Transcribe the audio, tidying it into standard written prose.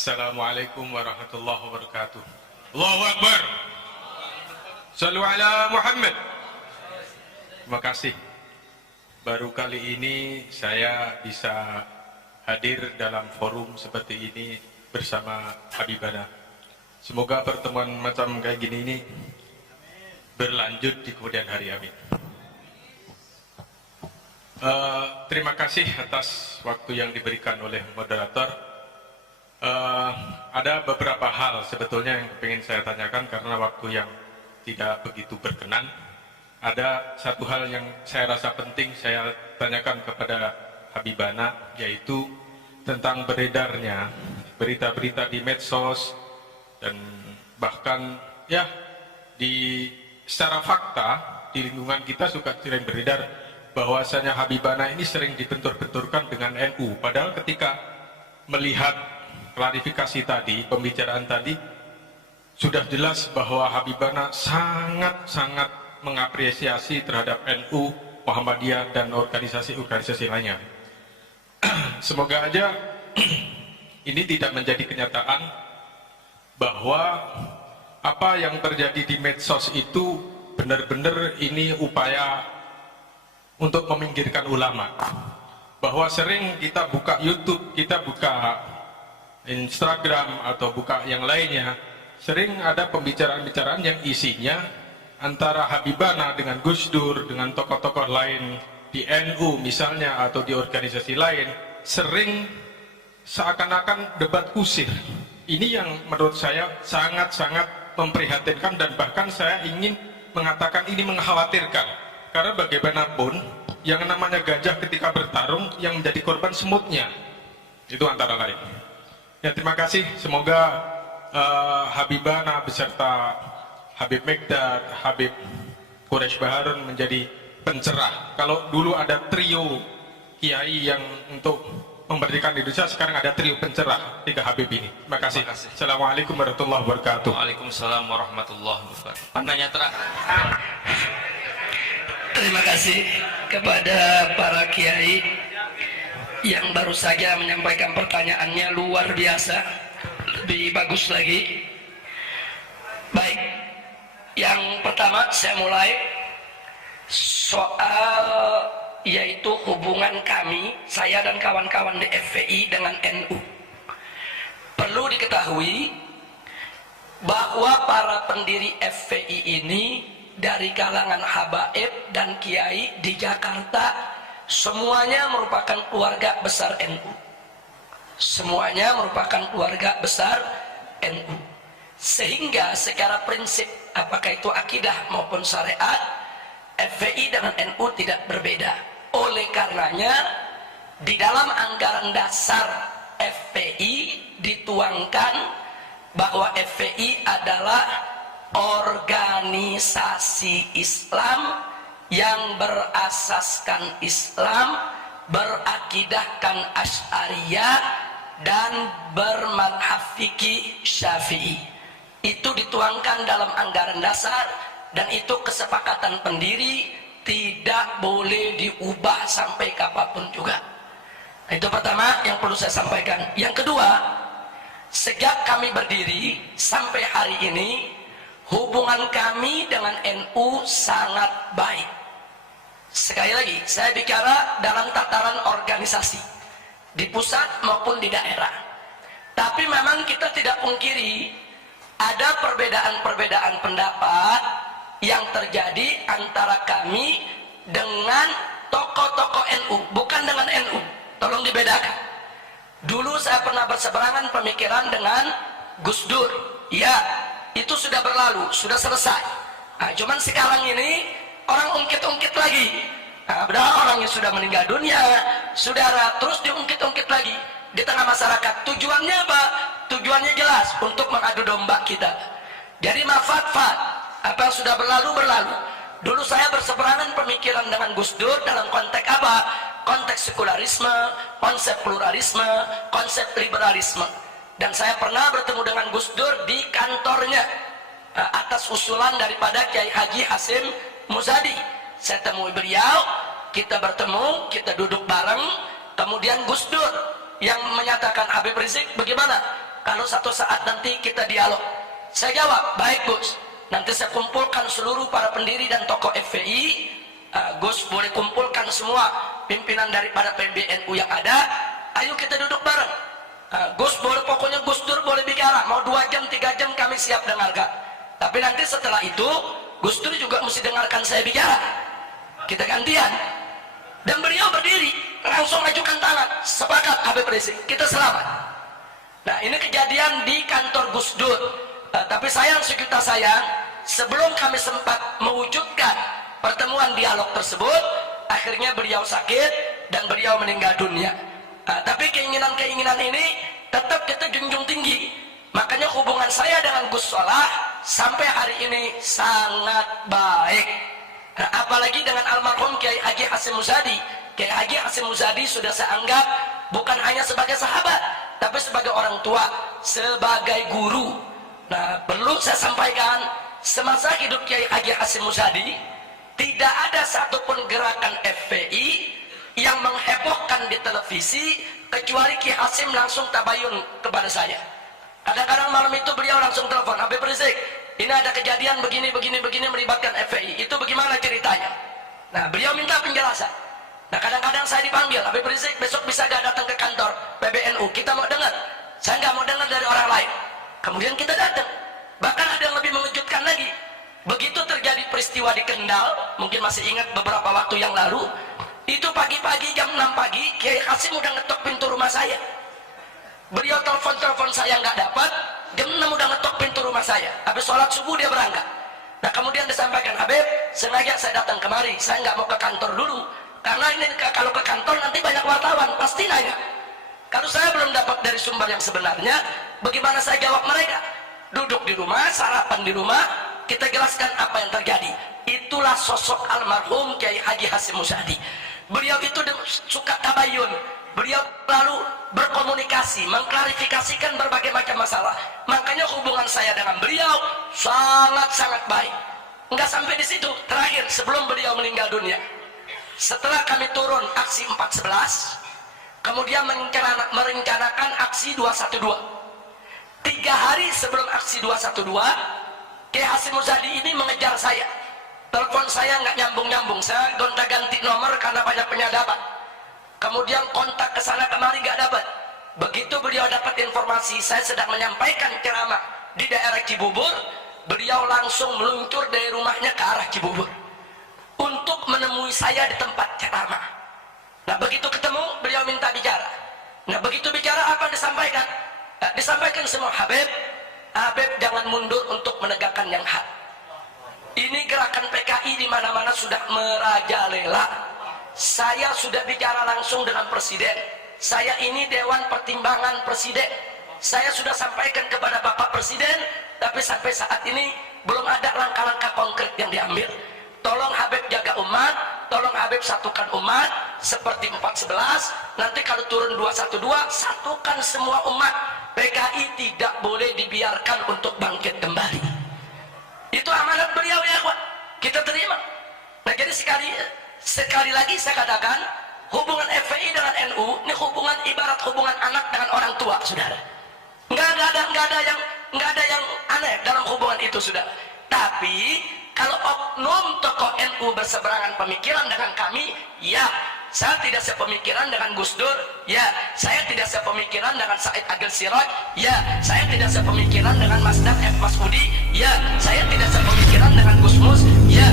Assalamualaikum warahmatullahi wabarakatuh. Allahu Akbar. Shallu ala Muhammad. Terima kasih. Baru kali ini saya bisa hadir dalam forum seperti ini bersama Habibana. Semoga pertemuan macam kayak gini ini berlanjut di kemudian hari, amin. Terima kasih atas waktu yang diberikan oleh moderator. Ada beberapa hal sebetulnya yang ingin saya tanyakan karena waktu yang tidak begitu berkenan. Ada satu hal yang saya rasa penting saya tanyakan kepada Habibana, yaitu tentang beredarnya berita-berita di medsos dan bahkan ya secara fakta di lingkungan kita suka sering beredar bahwasanya Habibana ini sering dibentur-benturkan dengan NU, padahal ketika melihat klarifikasi tadi, pembicaraan tadi, sudah jelas bahwa Habibana sangat-sangat mengapresiasi terhadap NU, Muhammadiyah, dan organisasi-organisasi lainnya. Semoga aja ini tidak menjadi kenyataan bahwa apa yang terjadi di medsos itu benar-benar ini upaya untuk meminggirkan ulama. Bahwa sering kita buka YouTube, kita buka Instagram atau buka yang lainnya, sering ada pembicaraan-pembicaraan yang isinya antara Habibana dengan Gus Dur, dengan tokoh-tokoh lain di NU misalnya atau di organisasi lain, sering seakan-akan debat kusir. Ini yang menurut saya sangat-sangat memprihatinkan dan bahkan saya ingin mengatakan ini mengkhawatirkan, karena bagaimanapun yang namanya gajah ketika bertarung yang menjadi korban semutnya, itu antara lain. Ya, terima kasih. Semoga Habibana beserta Habib Mikdad, Habib Quraisy Baharun menjadi pencerah. Kalau dulu ada trio kiai yang untuk memberdikan Indonesia, sekarang ada trio pencerah, 3 Habib ini. Terima kasih. Assalamualaikum warahmatullahi wabarakatuh. Waalaikumsalam warahmatullahi wabarakatuh. Pandanya terang. Terima kasih kepada para kiai yang baru saja menyampaikan pertanyaannya, luar biasa, lebih bagus lagi. Baik, yang pertama saya mulai soal yaitu hubungan kami, saya dan kawan-kawan di FPI dengan NU. Perlu diketahui bahwa para pendiri FPI ini dari kalangan habaib dan kiai di Jakarta semuanya merupakan keluarga besar NU. Semuanya merupakan keluarga besar NU. Sehingga secara prinsip, apakah itu akidah maupun syariat, FPI dengan NU tidak berbeda. Oleh karenanya, di dalam anggaran dasar FPI dituangkan bahwa FPI adalah organisasi Islam yang berasaskan Islam, berakidahkan Asy'ariyah, dan bermadhab fikih Syafi'i. Itu dituangkan dalam anggaran dasar dan itu kesepakatan pendiri, tidak boleh diubah sampai kapanpun juga. Itu pertama yang perlu saya sampaikan. Yang kedua, sejak kami berdiri sampai hari ini, hubungan kami dengan NU sangat baik. Sekali lagi, saya bicara dalam tataran organisasi di pusat maupun di daerah. Tapi memang kita tidak pungkiri ada perbedaan-perbedaan pendapat yang terjadi antara kami dengan tokoh-tokoh NU, bukan dengan NU. Tolong dibedakan. Dulu saya pernah berseberangan pemikiran dengan Gus Dur. Ya, itu sudah berlalu, sudah selesai. Nah, cuman sekarang ini orang ungkit-ungkit lagi. Nah, padahal orang yang sudah meninggal dunia, saudara, terus diungkit-ungkit lagi di tengah masyarakat. Tujuannya apa? Tujuannya jelas, untuk mengadu domba kita. Jadi mafat-fat, apa yang sudah berlalu, berlalu. Dulu saya berseberangan pemikiran dengan Gus Dur dalam konteks apa? Konteks sekularisme, konsep pluralisme, konsep liberalisme. Dan saya pernah bertemu dengan Gus Dur di kantornya atas usulan daripada Kiai Haji Hasim Muzadi. Saya temui beliau, kita bertemu, kita duduk bareng. Kemudian Gus Dur yang menyatakan, Habib Rizik bagaimana kalau kalau satu saat nanti kita dialog. Saya jawab, baik Gus, nanti saya kumpulkan seluruh para pendiri dan tokoh FPI. Gus boleh kumpulkan semua pimpinan daripada PBNU yang ada, ayo kita duduk bareng. Gus boleh, pokoknya Gus Dur boleh bicara, mau 2 jam 3 jam kami siap dengarkan. Tapi nanti setelah itu Gus Dur juga mesti dengarkan saya bicara. Kita gantian. Dan beliau berdiri langsung ajukan tangan, sepakat Habib Rizik, kita selamat. Nah ini kejadian di kantor Gus Dur. Tapi sayang sejuta sayang, sebelum kami sempat mewujudkan pertemuan dialog tersebut, akhirnya beliau sakit dan beliau meninggal dunia. Tapi keinginan-keinginan ini tetap kita junjung tinggi. Makanya hubungan saya dengan Gus Solah sampai hari ini sangat baik. Nah, apalagi dengan almarhum Kiai Haji Hasyim Muzadi. Kiai Haji Hasyim Muzadi sudah saya anggap bukan hanya sebagai sahabat, tapi sebagai orang tua, sebagai guru. Nah, perlu saya sampaikan, semasa hidup Kiai Haji Hasyim Muzadi, tidak ada satupun gerakan FPI yang menghebohkan di televisi kecuali Kiai Hasyim langsung tabayun kepada saya. Kadang-kadang malam itu beliau langsung telepon, Habib Rizik, ini ada kejadian begini melibatkan FPI, itu bagaimana ceritanya? Nah, beliau minta penjelasan. Nah, kadang-kadang saya dipanggil, Habib Rizik besok bisa gak datang ke kantor PBNU, kita mau dengar. Saya nggak mau dengar dari orang lain. Kemudian kita datang. Bahkan ada yang lebih mengejutkan lagi. Begitu terjadi peristiwa di Kendal, mungkin masih ingat beberapa waktu yang lalu, itu pagi-pagi jam 6 pagi Kiai Hasyim udah ngetok pintu rumah saya. Beliau telepon saya nggak dapat, jam 6 udah ngetok pintu rumah saya. Habis sholat subuh dia berangkat. Nah kemudian disampaikan, Habib, sengaja saya datang kemari, saya nggak mau ke kantor dulu, karena ini kalau ke kantor nanti banyak wartawan pasti nanya. Kalau saya belum dapat dari sumber yang sebenarnya, bagaimana saya jawab mereka? Duduk di rumah, sarapan di rumah, kita jelaskan apa yang terjadi. Itulah sosok almarhum Kiai Haji Hasyim Muzadi. Beliau itu suka tabayun. Beliau lalu berkomunikasi, mengklarifikasikan berbagai macam masalah. Makanya hubungan saya dengan beliau sangat-sangat baik. Enggak sampai di situ. Terakhir, sebelum beliau meninggal dunia, setelah kami turun aksi 411, kemudian merencanakan aksi 212. 3 hari sebelum aksi 212, Kiai Hasyim Muzadi ini mengejar saya. Telepon saya nggak nyambung-nyambung, saya gonta-ganti nomor karena banyak penyadapan. Kemudian kontak ke sana kemari nggak dapat. Begitu beliau dapat informasi saya sedang menyampaikan ceramah di daerah Cibubur, beliau langsung meluncur dari rumahnya ke arah Cibubur untuk menemui saya di tempat ceramah. Nah begitu ketemu, beliau minta bicara. Nah begitu bicara, apa yang disampaikan? Disampaikan semua, Habib jangan mundur untuk menegakkan yang hak. Ini gerakan PKI di mana-mana sudah merajalela. Saya sudah bicara langsung dengan Presiden. Saya ini Dewan Pertimbangan Presiden. Saya sudah sampaikan kepada Bapak Presiden, tapi sampai saat ini belum ada langkah-langkah konkret yang diambil. Tolong Habib jaga umat, tolong Habib satukan umat, seperti 411, nanti kalau turun 212, satukan semua umat. PKI tidak boleh dibiarkan untuk bangkit kembali. Itu amanat beliau ya, Pak. Kita terima. Nah jadi sekali lagi saya katakan, hubungan FPI dengan NU ini hubungan ibarat hubungan anak dengan orang tua, saudara. Nggak ada yang aneh dalam hubungan itu, saudara. Tapi kalau oknum tokoh NU berseberangan pemikiran dengan kami, ya, saya tidak sepemikiran dengan Gus Dur, ya, saya tidak sepemikiran dengan Said Agil Siraj, ya, saya tidak sepemikiran dengan Mas Dan F. Masudi, ya, saya tidak sepemikiran dengan Gus Mus, ya,